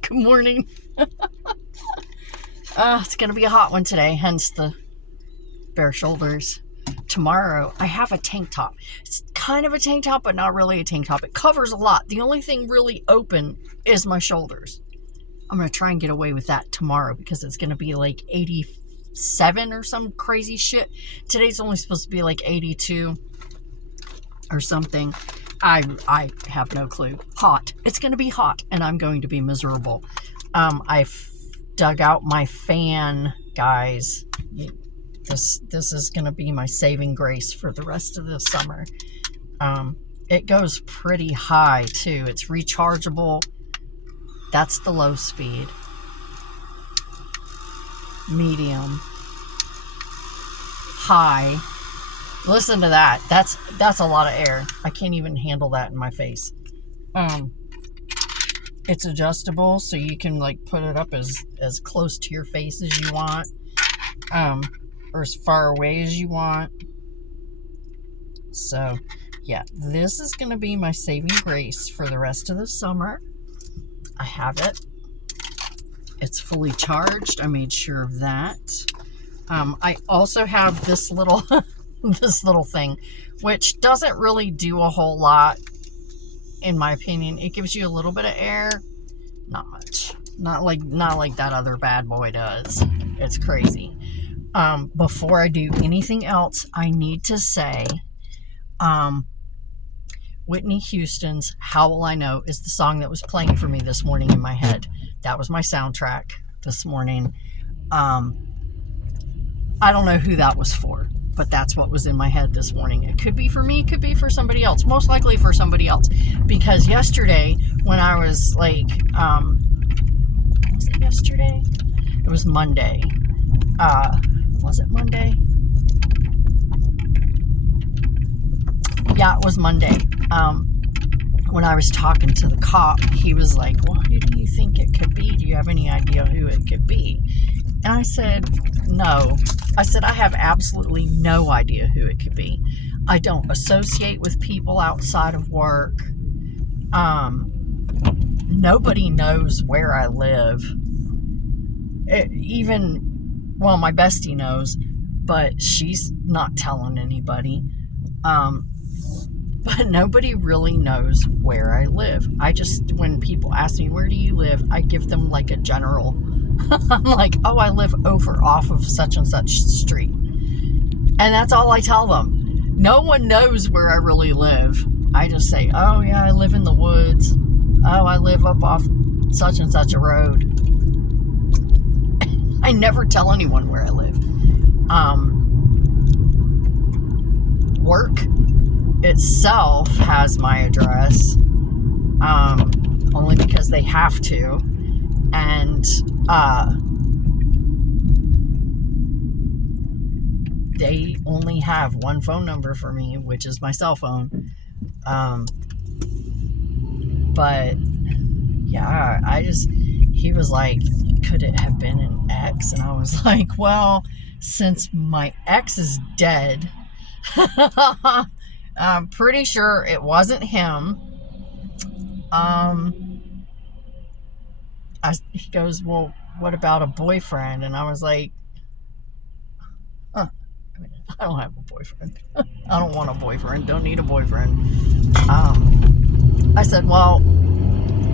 Good morning. It's going to be a hot one today, hence the bare shoulders. Tomorrow, I have a tank top. It's kind of a tank top, but not really a tank top. It covers a lot. The only thing really open is my shoulders. I'm going to try and get away with that tomorrow because it's going to be like 87 or some crazy shit. Today's only supposed to be like 82 or something. I have no clue. Hot. It's going to be hot, and I'm going to be miserable. I've dug out my fan, guys. This is going to be my saving grace for the rest of the summer. It goes pretty high, too. It's rechargeable. That's the low speed. Medium. High. Listen to that. That's a lot of air. I can't even handle that in my face. It's adjustable, so you can like put it up as close to your face as you want, or as far away as you want. So, yeah, this is going to be my saving grace for the rest of the summer. I have it. It's fully charged. I made sure of that. I also have this little this little thing, which doesn't really do a whole lot, in my opinion. It gives you a little bit of air, not much, not like that other bad boy does. It's crazy. Before I do anything else, I need to say, Whitney Houston's "How Will I Know" is the song that was playing for me this morning in my head. That was my soundtrack this morning. I don't know who that was for, but that's what was in my head this morning. It could be for me, it could be for somebody else. Most likely for somebody else. Because yesterday, when I was like, was it yesterday? It was Monday. Was it Monday? Yeah, it was Monday. When I was talking to the cop, he was like, well, who do you think it could be? Do you have any idea who it could be? And I said, no. I said, I have absolutely no idea who it could be. I don't associate with people outside of work. Nobody knows where I live. Well, my bestie knows, but she's not telling anybody. But nobody really knows where I live. When people ask me, where do you live? I give them like a general. I'm like, oh, I live over off of such and such street. And that's all I tell them. No one knows where I really live. I just say, oh yeah, I live in the woods. Oh, I live up off such and such a road. I never tell anyone where I live. Work itself has my address, only because they have to, and they only have one phone number for me, which is my cell phone. But yeah, he was like, could it have been an ex? And I was like, well, since my ex is dead, I'm pretty sure it wasn't him. He goes, well, what about a boyfriend? And I was like, I don't have a boyfriend. I don't want a boyfriend. Don't need a boyfriend. I said, well,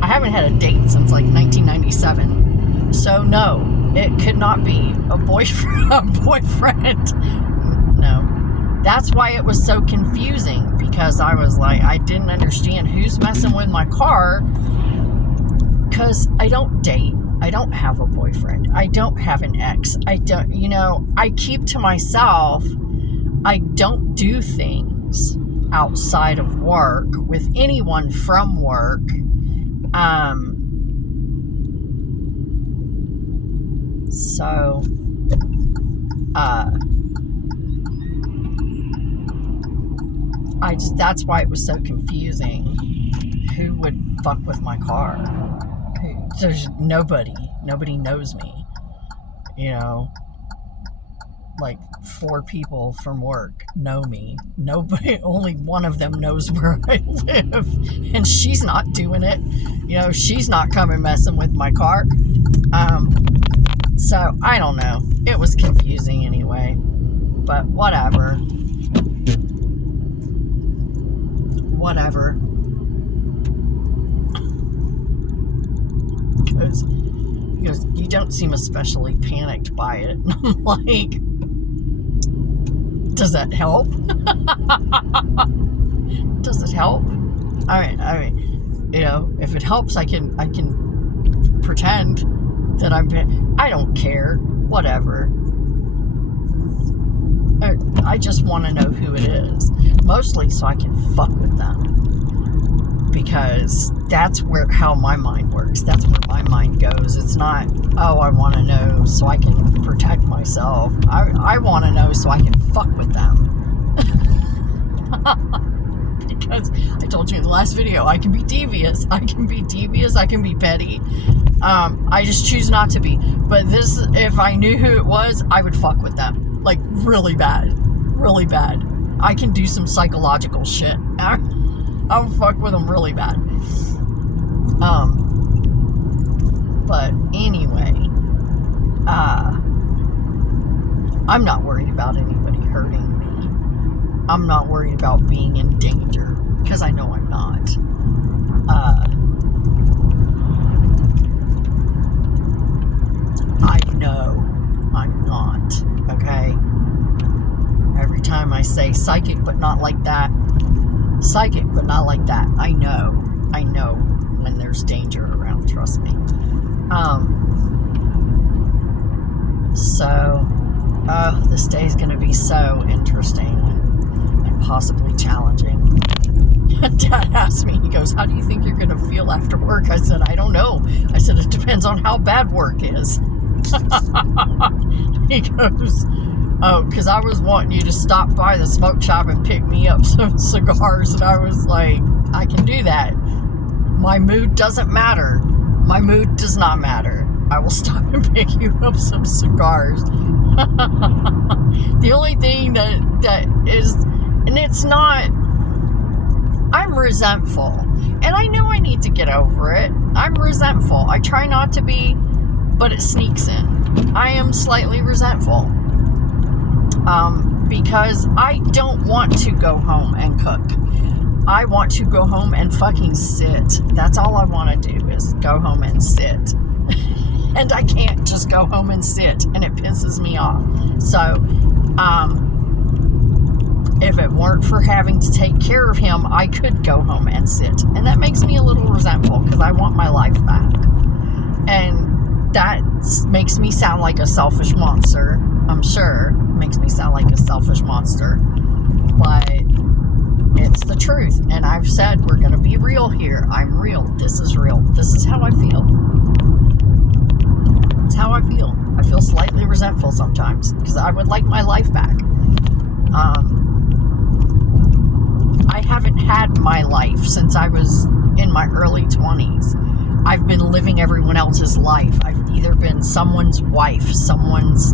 I haven't had a date since like 1997. So no, it could not be a boyfriend. No. That's why it was so confusing, because I was like, I didn't understand who's messing with my car, because I don't date. I don't have a boyfriend. I don't have an ex. I keep to myself. I don't do things outside of work with anyone from work. That's why it was so confusing. Who would fuck with my car? There's nobody. Nobody knows me. like 4 people from work know me. Nobody, only one of them knows where I live, and she's not doing it. She's not coming messing with my car. So I don't know. It was confusing anyway, but whatever. He goes, you don't seem especially panicked by it. And I'm like, does that help? Does it help? I mean, if it helps, I can pretend that I don't care. Whatever. I just want to know who it is. Mostly so I can fuck with them. Because that's how my mind works. That's where my mind goes. It's not, I want to know so I can protect myself. I want to know so I can fuck with them. Because I told you in the last video, I can be devious. I can be petty. I just choose not to be. But if I knew who it was, I would fuck with them. Like, really bad. Really bad. I can do some psychological shit. I'll fuck with them really bad. But anyway, I'm not worried about anybody hurting me. I'm not worried about being in danger, because I know I'm not. I know I'm not, okay? Every time I say psychic, but not like that, I know when there's danger around, trust me. So, this day is going to be so interesting and possibly challenging. Dad asked me, he goes, how do you think you're going to feel after work? I said, I don't know. I said, it depends on how bad work is. He goes, oh, because I was wanting you to stop by the smoke shop and pick me up some cigars. And I was like, I can do that. My mood doesn't matter. My mood does not matter. I will stop and pick you up some cigars. The only thing that is, and it's not, I'm resentful. And I know I need to get over it. I'm resentful. I try not to be, but it sneaks in. I am slightly resentful. Because I don't want to go home and cook. I want to go home and fucking sit. That's all I want to do is go home and sit. And I can't just go home and sit, and it pisses me off. So, if it weren't for having to take care of him, I could go home and sit. And that makes me a little resentful because I want my life back. And that makes me sound like a selfish monster. I'm sure it makes me sound like a selfish monster. But it's the truth. And I've said we're going to be real here. I'm real. This is real. This is how I feel. It's how I feel. I feel slightly resentful sometimes because I would like my life back. I haven't had my life since I was in my early 20s. I've been living everyone else's life. I've either been someone's wife, someone's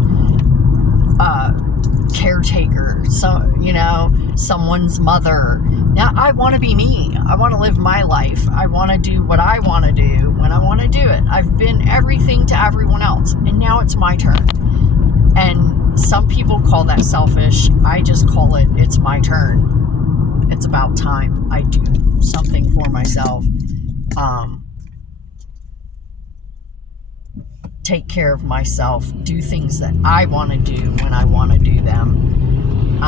caretaker, someone's mother. Now I want to be me. I want to live my life. I want to do what I want to do when I want to do it. I've been everything to everyone else, and now it's my turn. And some people call that selfish. I just call it, it's my turn. It's about time I do something for myself. Take care of myself, do things that I want to do when I want to do them.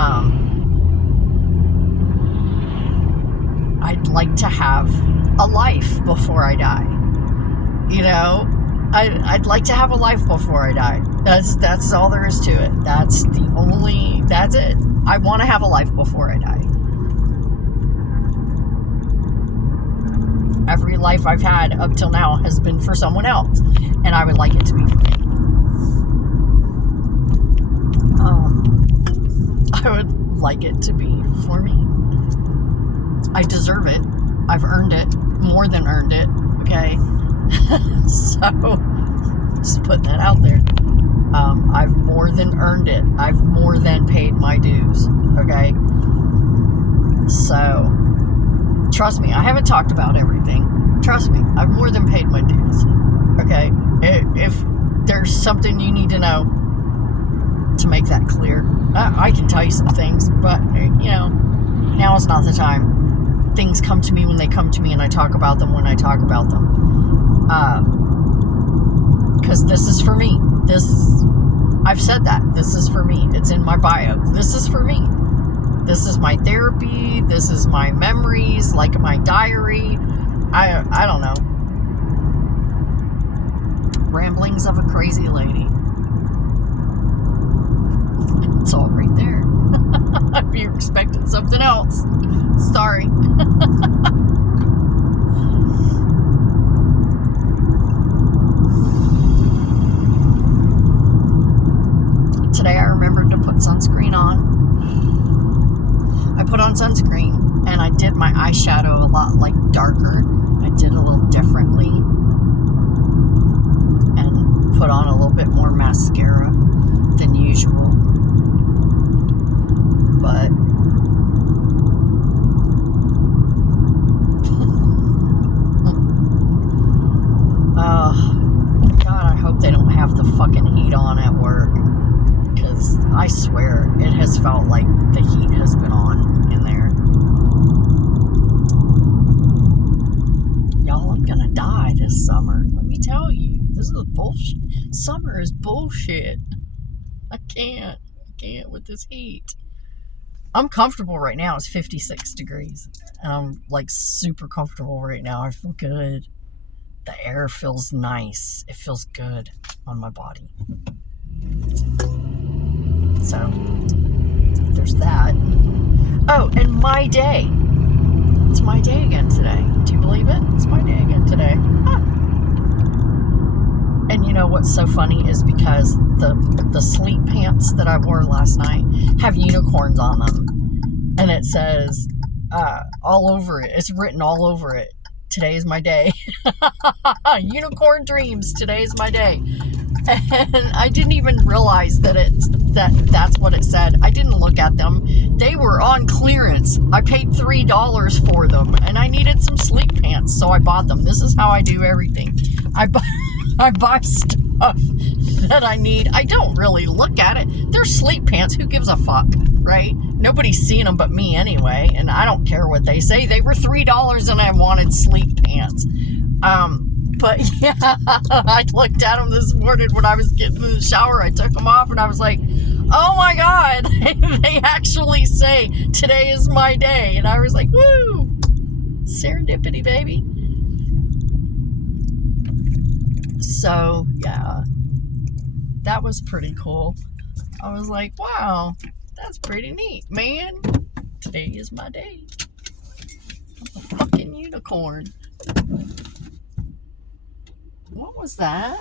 I'd like to have a life before I die. I'd like to have a life before I die. That's all there is to it. That's it. I want to have a life before I die. Every life I've had up till now has been for someone else, and I would like it to be for me. I would like it to be for me. I deserve it. I've earned it, more than earned it, okay? So, just putting that out there. I've more than earned it. I've more than paid my dues. Okay? So, trust me, I haven't talked about everything. Trust me, I've more than paid my dues. Okay? If there's something you need to know to make that clear, I can tell you some things, but, now is not the time. Things come to me when they come to me, and I talk about them when I talk about them. Because this is for me. I've said that. This is for me. It's in my bio. This is for me. This is my therapy. This is my memories, like my diary. I don't know. Ramblings of a crazy lady. It's all right there. If you're expecting something else, sorry. Today I remembered to put sunscreen on. I put on sunscreen, and I did my eyeshadow a lot darker. I did a little differently, and put on a little bit more mascara than usual. But God, I hope they don't have the fucking heat on at work, because I swear it has felt like the heat has been on in there. Y'all, I'm gonna die this summer. Let me tell you, this is bullshit. Summer is bullshit. I can't with this heat. I'm comfortable right now. It's 56 degrees. And I'm super comfortable right now. I feel good. The air feels nice. It feels good on my body. So, there's that. Oh, and my day. It's my day again today. Do you believe it? It's my day again today. Huh. And you know what's so funny is because the sleep pants that I wore last night have unicorns on them. And it says all over it. It's written all over it. Today is my day. Unicorn dreams. Today's my day. And I didn't even realize that's what it said. I didn't look at them. They were on clearance. I paid $3 for them, and I needed some sleep pants, so I bought them. This is how I do everything. I buy stuff that I need. I don't really look at it. They're sleep pants. Who gives a fuck, right? Nobody's seen them but me anyway, and I don't care what they say. They were $3 and I wanted sleep pants. But yeah, I looked at them this morning when I was getting in the shower. I took them off and I was like, oh my God, they actually say today is my day. And I was like, woo, serendipity, baby. So yeah, that was pretty cool. I was like, wow, that's pretty neat, man. Today is my day. I'm a fucking unicorn. What was that?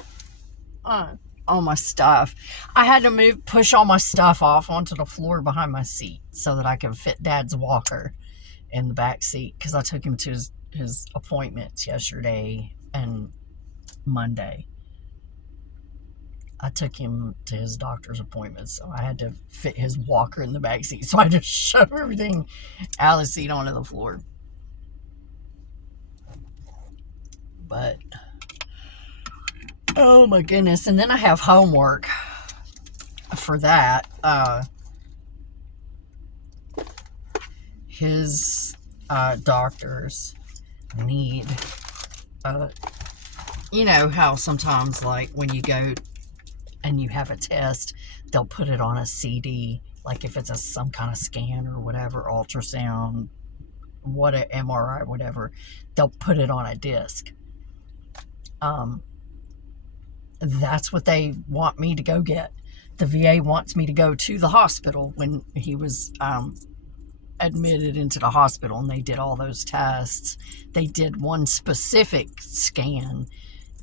All my stuff. I had to push all my stuff off onto the floor behind my seat so that I could fit Dad's walker in the back seat, because I took him to his appointments yesterday and Monday. I took him to his doctor's appointments, so I had to fit his walker in the back seat. So I just shoved everything out of the seat onto the floor. But oh my goodness. And then I have homework for that. His doctors need, you know how sometimes when you go and you have a test, they'll put it on a CD, like if it's some kind of scan or whatever, ultrasound, what a MRI, whatever, they'll put it on a disc. That's what they want me to go get. The VA wants me to go to the hospital when he was admitted into the hospital, and they did all those tests. They did one specific scan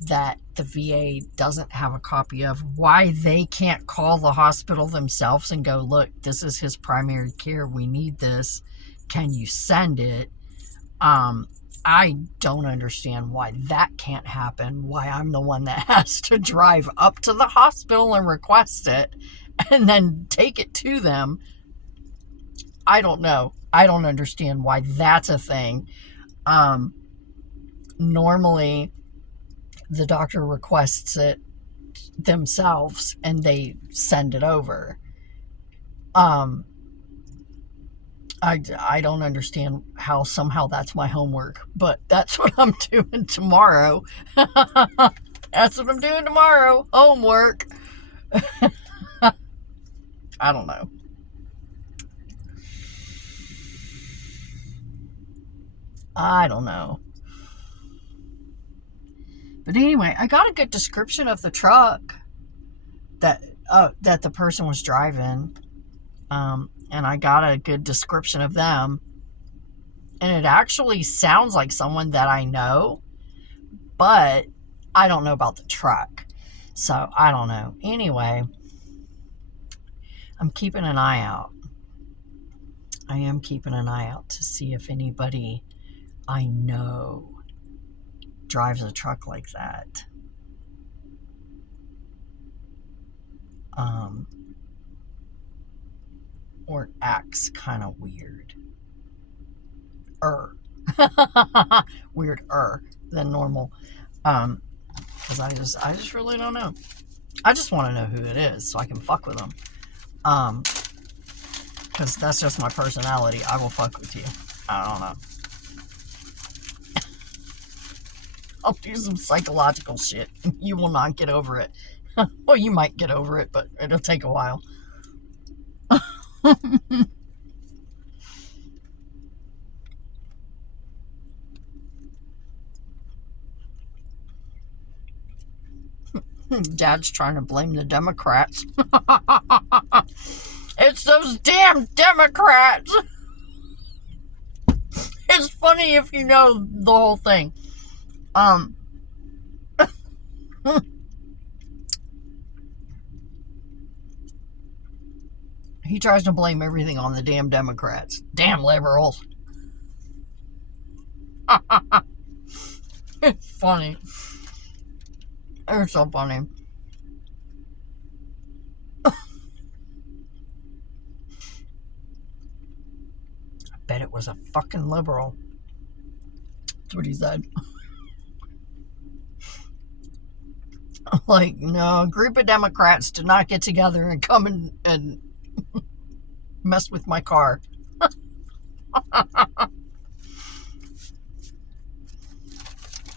that the VA doesn't have a copy of. Why they can't call the hospital themselves and go, look, this is his primary care, we need this, can you send it? I don't understand why that can't happen, why I'm the one that has to drive up to the hospital and request it and then take it to them. I don't know. I don't understand why that's a thing. Normally, the doctor requests it themselves and they send it over. I don't understand how somehow that's my homework, but that's what I'm doing tomorrow. That's what I'm doing tomorrow. Homework. I don't know. I don't know. But anyway, I got a good description of the truck that the person was driving. And I got a good description of them. And it actually sounds like someone that I know, but I don't know about the truck. So I don't know. Anyway, I'm keeping an eye out. I am keeping an eye out to see if anybody I know drives a truck like that. Or acts kind of weird. Weirder than normal. Because I just really don't know. I just want to know who it is so I can fuck with them. Because that's just my personality. I will fuck with you. I don't know. I'll do some psychological shit. You will not get over it. Well, you might get over it, but it'll take a while. Dad's trying to blame the Democrats. It's those damn Democrats. It's funny if you know the whole thing. He tries to blame everything on the damn Democrats. Damn liberals. It's funny. It's so funny. I bet it was a fucking liberal. That's what he said. Like, no, a group of Democrats did not get together and come and mess with my car.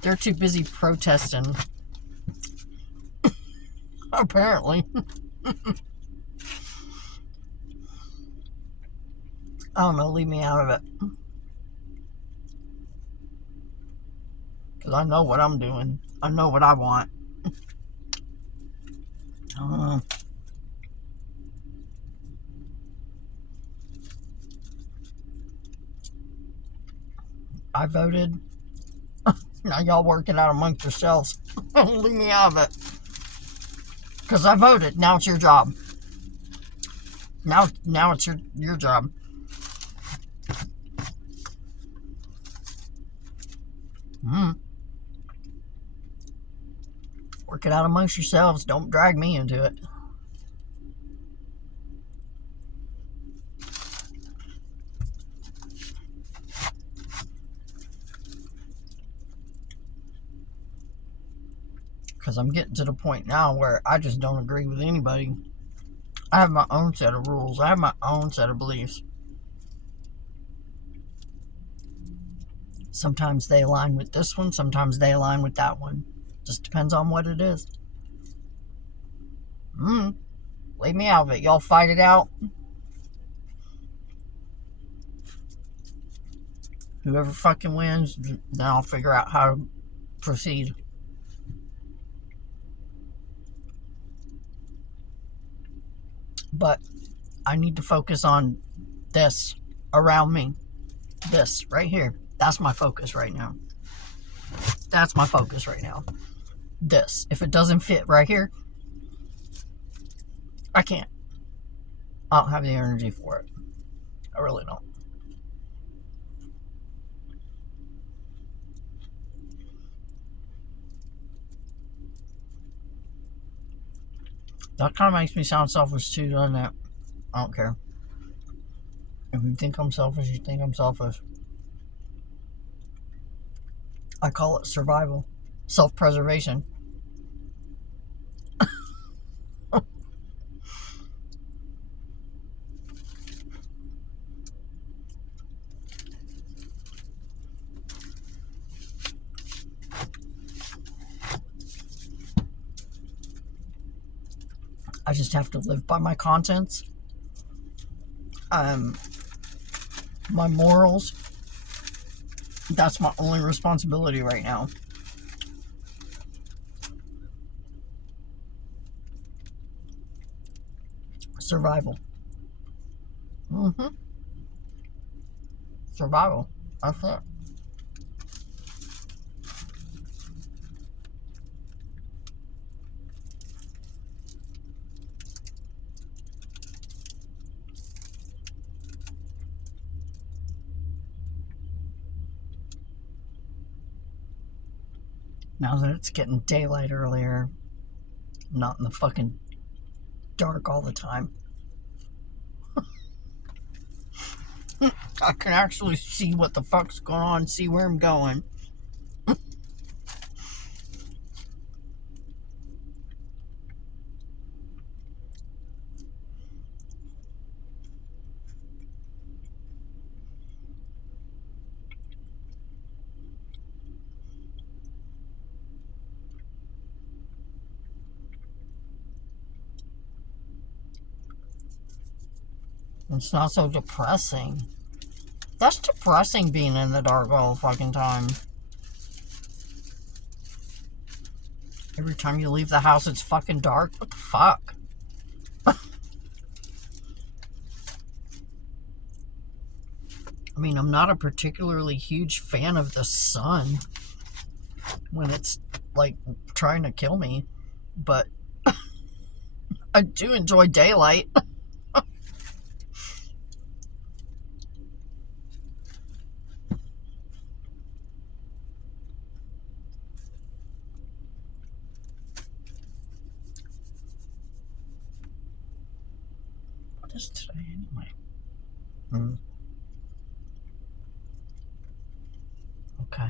They're too busy protesting. Apparently. I don't know, leave me out of it. Because I know what I'm doing. I know what I want. I voted. Now y'all work it out amongst yourselves. Leave me out of it. Because I voted. Now it's your job. Now it's your job. Work it out amongst yourselves. Don't drag me into it. Because I'm getting to the point now where I just don't agree with anybody. I have my own set of rules. I have my own set of beliefs. Sometimes they align with this one. Sometimes they align with that one. Just depends on what it is. Leave me out of it. Y'all fight it out. Whoever fucking wins, then I'll figure out how to proceed. But I need to focus on this around me. This right here. That's my focus right now. That's my focus right now. This. If it doesn't fit right here, I can't. I don't have the energy for it. I really don't. That kind of makes me sound selfish too, doesn't it? I don't care. If you think I'm selfish, you think I'm selfish. I call it survival, self-preservation. I just have to live by my conscience, my morals. That's my only responsibility right now. Survival. Survival. That's it. Now that it's getting daylight earlier, not in the fucking dark all the time, I can actually see what the fuck's going on, see where I'm going. It's not so depressing. That's depressing, being in the dark all the fucking time. Every time you leave the house, it's fucking dark. What the fuck? I mean, I'm not a particularly huge fan of the sun when it's, like, trying to kill me. But I do enjoy daylight. What is today, anyway? Okay.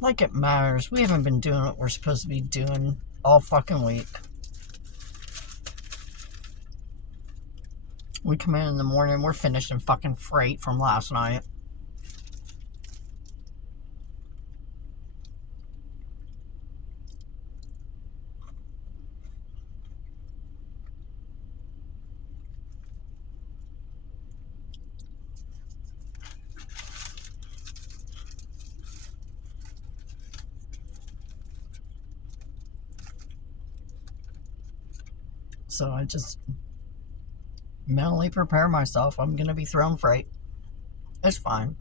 Like it matters. We haven't been doing what we're supposed to be doing all fucking week. We come in the morning, we're finishing fucking freight from last night. So I just mentally prepare myself. I'm going to be throwing freight. It's fine.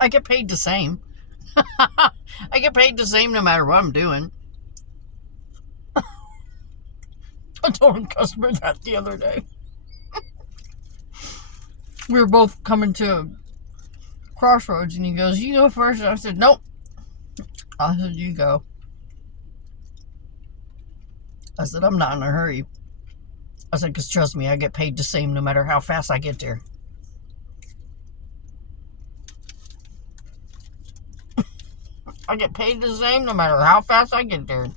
I get paid the same. I get paid the same no matter what I'm doing. I told a customer that the other day. We were both coming to a crossroads, and he goes, "You go first." And I said, "Nope." I said, "You go." I said, "I'm not in a hurry." I said, "Because trust me, I get paid the same no matter how fast I get there." I get paid the same no matter how fast I get there.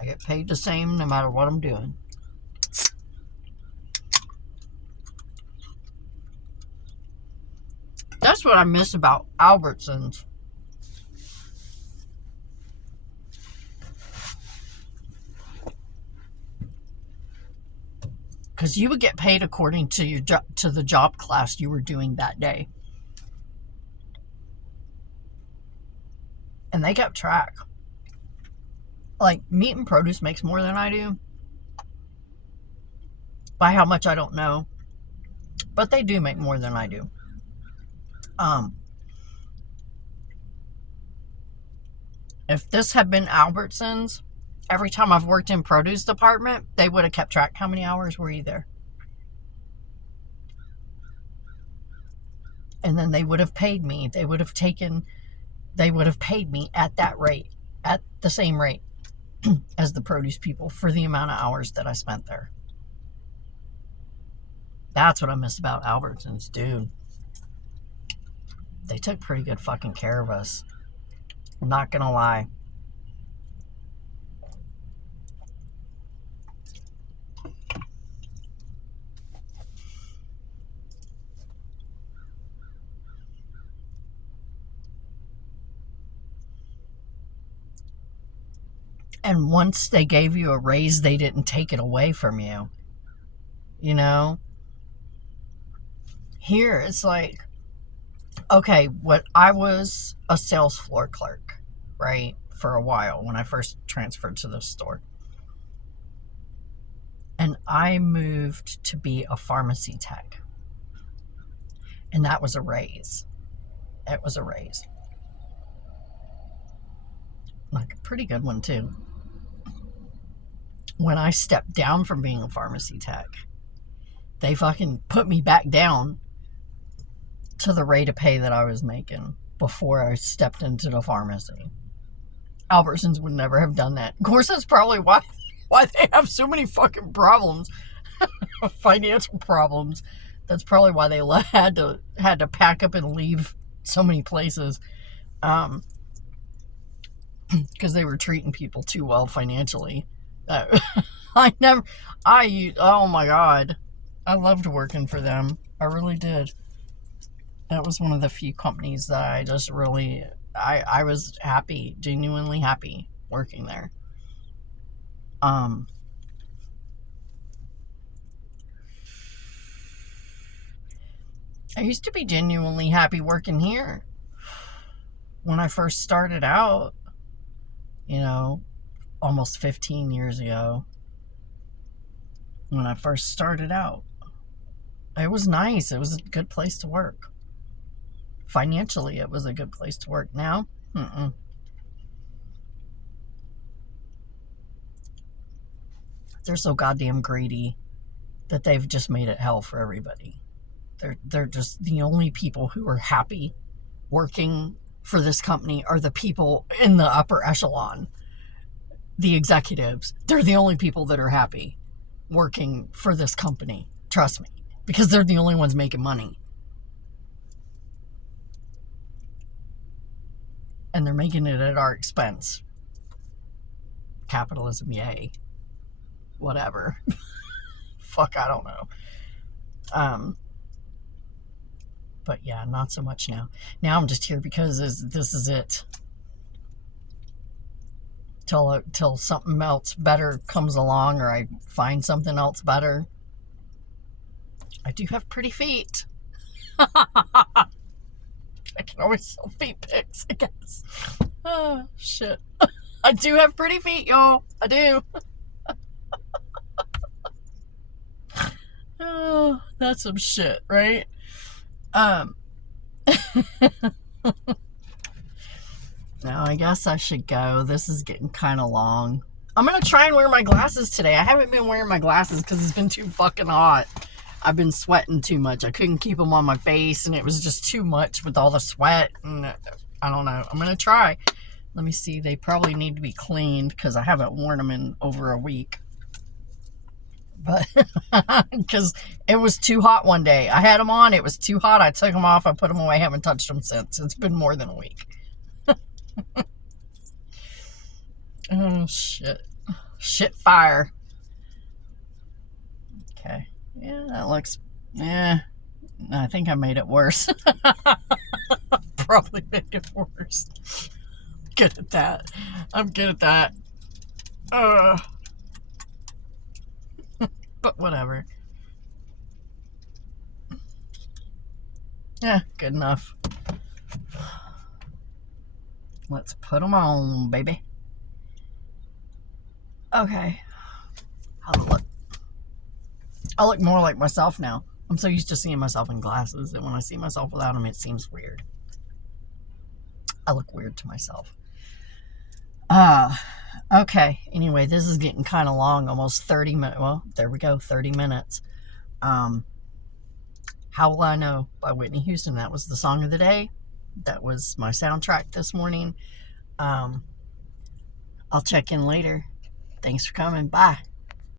I get paid the same no matter what I'm doing. That's what I miss about Albertsons. Because you would get paid according to your to the job class you were doing that day. And they kept track. Like, meat and produce makes more than I do. By how much, I don't know. But they do make more than I do. Um, if this had been Albertsons, every time I've worked in produce department, they would have kept track. How many hours were you there? And then they would have paid me. They would have paid me at that rate, at the same rate as the produce people for the amount of hours that I spent there. That's what I miss about Albertsons, dude. They took pretty good fucking care of us. I'm not gonna lie. And once they gave you a raise, they didn't take it away from you. You know? Here, it's like, okay, what I was a sales floor clerk, right? For a while when I first transferred to the store. And I moved to be a pharmacy tech. And that was a raise. It was a raise. Like a pretty good one, too. When I stepped down from being a pharmacy tech, they fucking put me back down to the rate of pay that I was making before I stepped into the pharmacy. Albertsons would never have done that. Of course, that's probably why they have so many fucking problems, financial problems. That's probably why they had to pack up and leave so many places, because they were treating people too well financially. Oh my God, I loved working for them. I really did. That was one of the few companies that I just really, I was happy, genuinely happy working there. I used to be genuinely happy working here. When I first started out, almost 15 years ago, when I first started out, it was nice. It was a good place to work. Financially, it was a good place to work. Now, they're so goddamn greedy that they've just made it hell for everybody. They're just the only people who are happy working for this company are the people in the upper echelon, the executives. They're the only people that are happy working for this company. Trust me, because they're the only ones making money. And they're making it at our expense. Capitalism, yay. Whatever. Fuck, I don't know. But yeah, not so much now. Now I'm just here because this is it. Till something else better comes along, or I find something else better. I do have pretty feet. I can always sell feet pics, I guess. Oh, shit. I do have pretty feet, y'all. I do. Oh, that's some shit, right? Now, I guess I should go. This is getting kind of long. I'm going to try and wear my glasses today. I haven't been wearing my glasses because it's been too fucking hot. I've been sweating too much. I couldn't keep them on my face, and it was just too much with all the sweat. And I don't know. I'm going to try. Let me see. They probably need to be cleaned because I haven't worn them in over a week. But because it was too hot one day. I had them on. It was too hot. I took them off. I put them away. I haven't touched them since. It's been more than a week. Oh, shit. Shit fire. Okay. Yeah, that looks... Yeah. I think I made it worse. Probably made it worse. Good at that. I'm good at that. But whatever. Yeah, good enough. Let's put them on, baby. Okay. How's it look? I look more like myself now. I'm so used to seeing myself in glasses that when I see myself without them, it seems weird. I look weird to myself. Okay. Anyway, this is getting kind of long, almost 30 minutes. Well, there we go, 30 minutes. How Will I Know by Whitney Houston. That was the song of the day. That was my soundtrack this morning. I'll check in later. Thanks for coming. Bye.